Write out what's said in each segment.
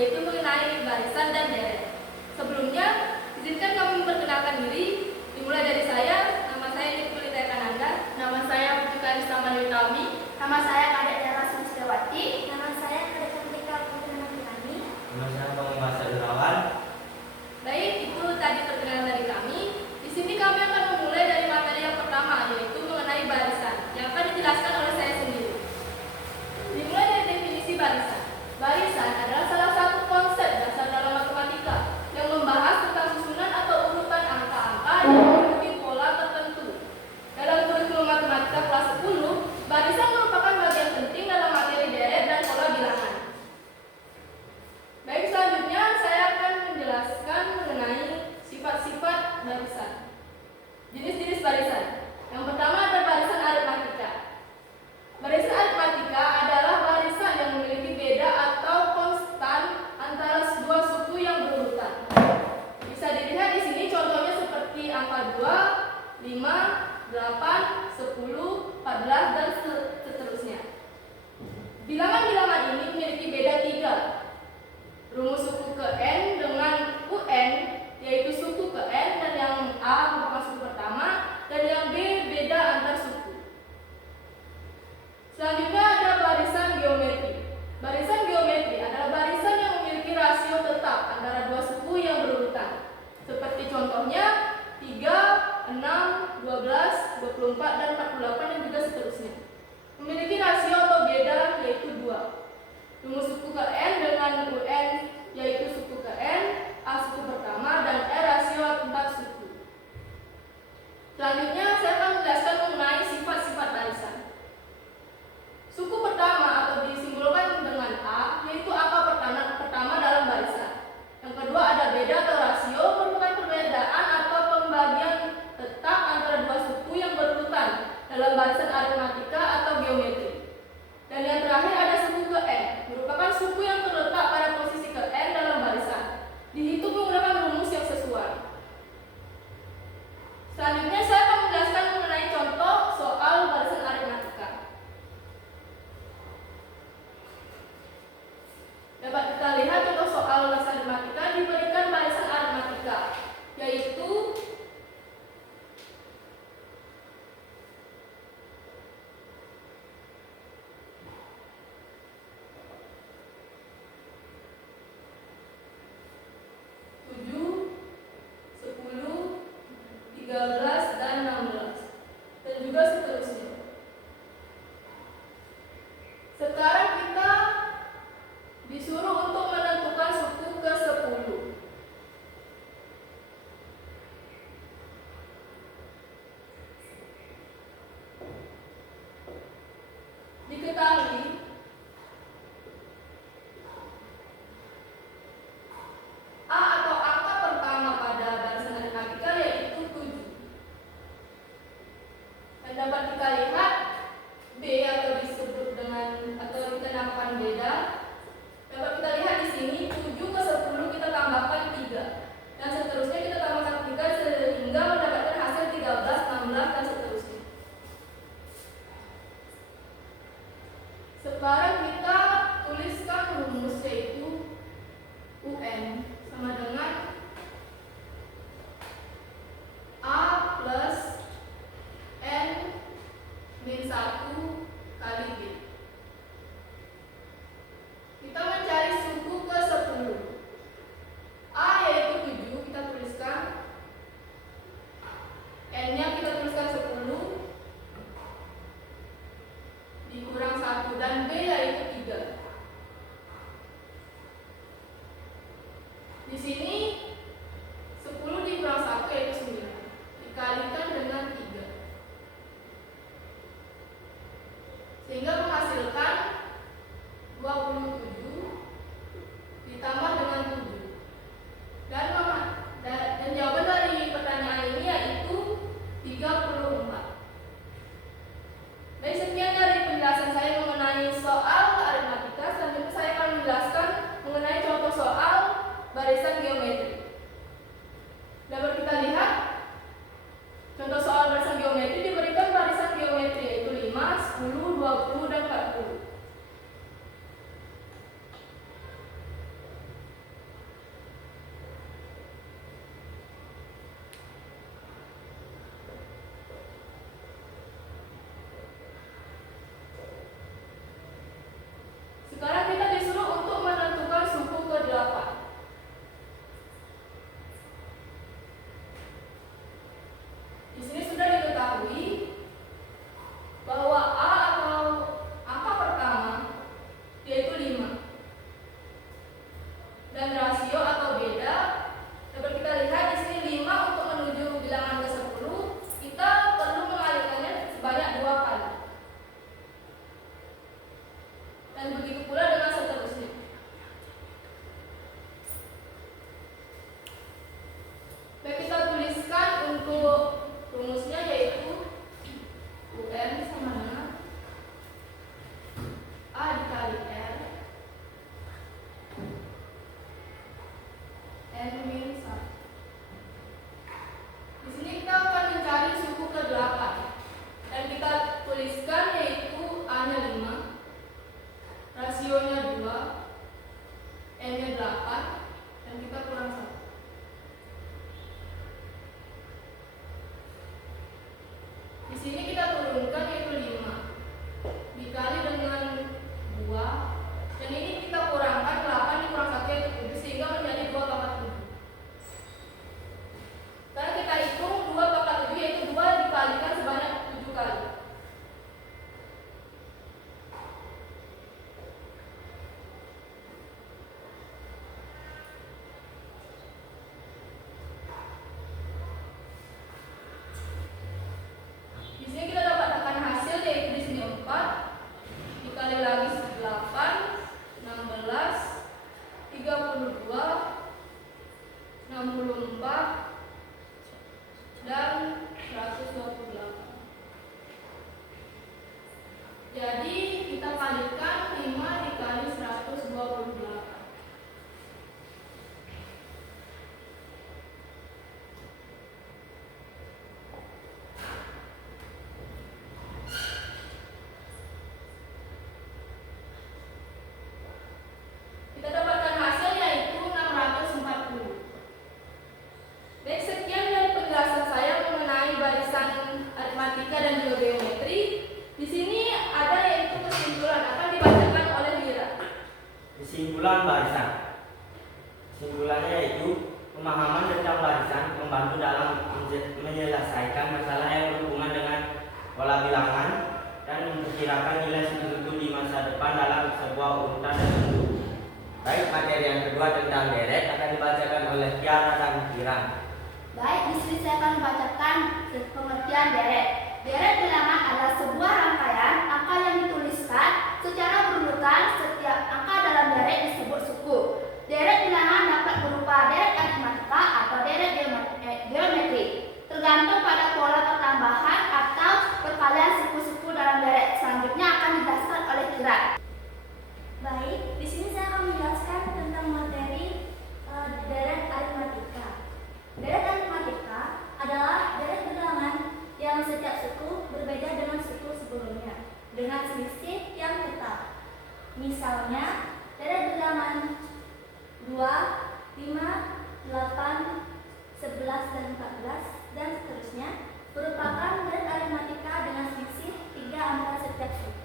yaitu mengenai barisan dan deret. Sebelumnya, izinkan kami memperkenalkan diri. Dimulai dari saya. Nama saya Nipulita Kananda. Nama saya Putri Karista Manwitami. Nama saya Kadek Dara Suciawati. Nama saya Kadek Cantika Putranandani. Nama saya Pengemas Sadurawan. Baik, itu tadi perkenalan dari kami. Di sini kami akan memulai dari materi yang pertama, yaitu mengenai barisan, yang akan dijelaskan oleh saya sendiri. Dimulai dari definisi barisan. Barisan adalah salah satu konsep dasar dalam matematika yang membahas tentang susunan atau urutan angka-angka yang mengikuti pola tertentu. Dalam kurikulum matematika kelas 10, barisan merupakan bagian penting dalam materi deret dan pola bilangan. Baik, selanjutnya saya akan menjelaskan mengenai sifat-sifat barisan. Jenis-jenis barisan. Yang pertama ada barisan aritmatika. Barisan aritmatika adalah barisan yang memiliki beda atau konstan antara dua suku yang berurutan. Bisa dilihat di sini contohnya seperti angka 2, 5, 8, 10, 14, dan seterusnya. Bilangan-bilangan ini memiliki beda 3. Rumus suku ke N dengan UN, yaitu suku ke N, dan yang A merupakan suku pertama, dan yang B beda antar suku. Selanjutnya ada barisan geometri. Barisan geometri adalah barisan yang memiliki rasio tetap antara dua suku yang berurutan. Seperti contohnya 3, 6, 12, 24, dan 48, dan juga seterusnya. Memiliki rasio atau beda yaitu 2. Rumus suku ke N dengan UN, yaitu suku ke N, A suku pertama, dan R rasio rasionya 2, N-nya 8, dan kita kurang 1. Di sini kita turunkan yaitu 5 dikali dengan 2, dan ini kita kurangkan 8 dikurang 1 yaitu 7, sehingga menjadi 2 pangkat 7. Sekarang kita hitung 2 pangkat 7 yaitu 2 dikalikan sebanyak 7 kali. Di sini kita dapatkan hasil yaitu di sini 4 dikali lagi 8, 16, 32, 64, dan 128. Jadi kita kalikan 5 dikali 128. Kita dapatkan hasil yaitu 640. Baik, sekian dari penjelasan saya mengenai barisan aritmatika dan juga geometri. Di sini ada yaitu kesimpulan akan dibacakan oleh Wira. Kesimpulan barisan. Kesimpulannya yaitu pemahaman tentang barisan membantu dalam menyelesaikan masalah yang berhubungan dengan pola bilangan dan memperkirakan nilai tertentu di masa depan dalam sebuah urutan tertentu. Baik, materi yang kedua tentang deret akan dibacakan oleh Tiara dan Kiran. Baik, di sini saya akan membacakan pengertian deret. Deret bilangan adalah sebuah rangkaian angka yang dituliskan secara berurutan. Setiap angka dalam deret disebut suku. Deret bilangan dapat berupa deret aritmatika atau deret geometri, tergantung pada pola pertambahan atau perkalian suku-suku dalam deret. Selanjutnya akan dijelaskan oleh Kiran. Baik, di sini saya akan menjelaskan tentang materi deret aritmatika. Deret aritmatika adalah deret bilangan yang setiap suku berbeda dengan suku sebelumnya dengan selisih yang tetap. Misalnya, deret bilangan 2, 5, 8, 11, dan 14, dan seterusnya merupakan deret aritmatika dengan selisih 3 antara setiap suku.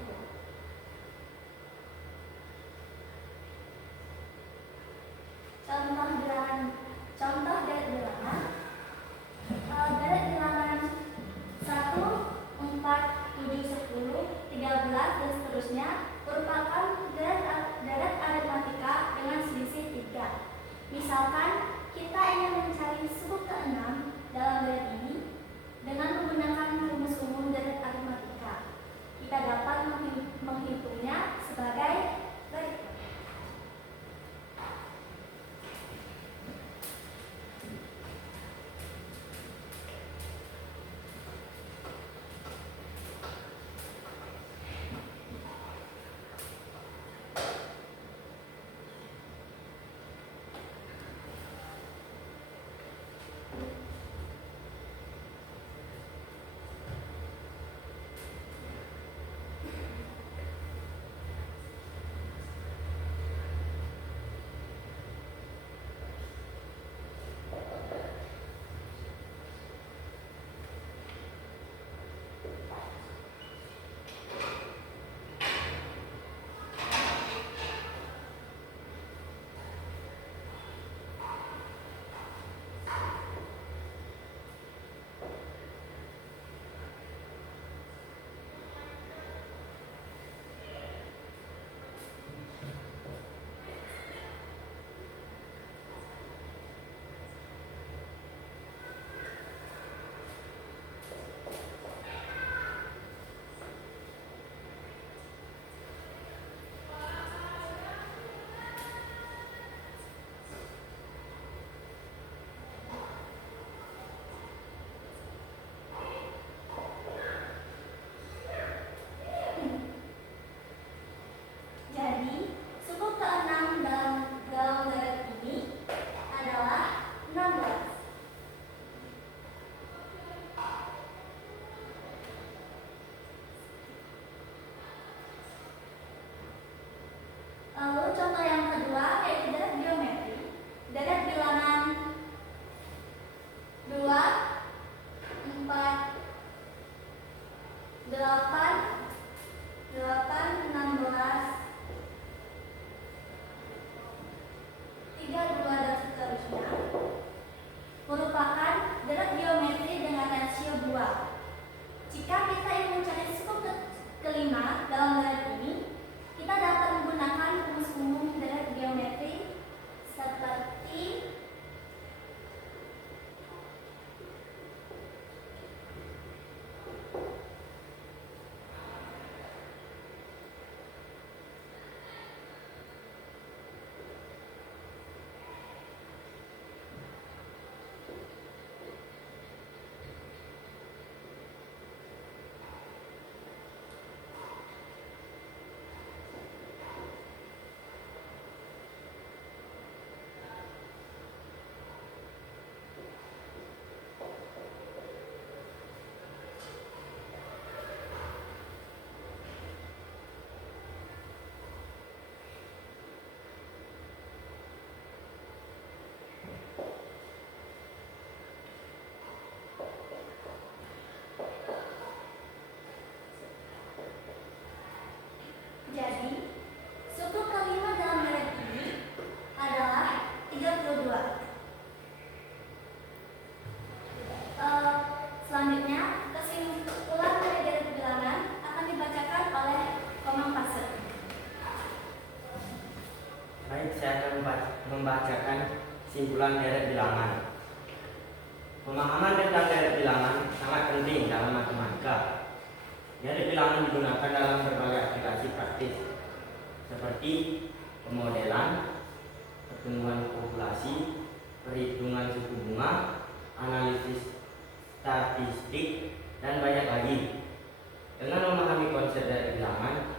Contoh deret bilangan. Deret bilangan 1, 4, 7, 10, 13, dan seterusnya merupakan deret aritmatika dengan selisih 3. contoh yang kedua yaitu deret geometri. Deret bilangan 2, 4, 8, 16, 32 dan seterusnya merupakan deret geometri dengan rasio 2. Jika kita ingin mencari suku kelima dalam deret ini, kita dapat menggunakan rumus umum deret geometri seperti jadi suku kelima dalam deret ini adalah 32. Selanjutnya, kesimpulan dari deret bilangan akan dibacakan oleh Komang Pasir. Baik, saya akan membacakan kesimpulan deret bilangan. Pemahaman tentang deret bilangan sangat penting dalam matematika. Deret bilangan digunakan dalam berbagai aplikasi praktis seperti pemodelan, pertumbuhan populasi, perhitungan suku bunga, analisis statistik, dan banyak lagi. Dengan memahami konsep deret bilangan,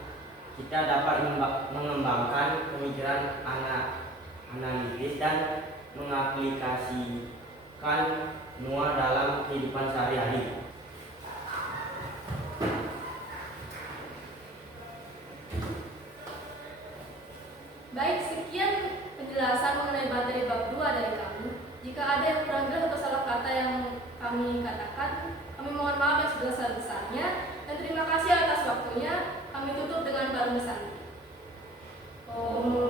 kita dapat mengembangkan pemikiran analitis dan mengaplikasikan semua dalam kehidupan sehari-hari. Baik, sekian penjelasan mengenai materi bab 2 dari kami. Jika ada yang kurang jelas atau salah kata yang kami katakan, kami mohon maaf yang sebesar-besarnya, dan terima kasih atas waktunya. Kami tutup dengan bareng sandi. Om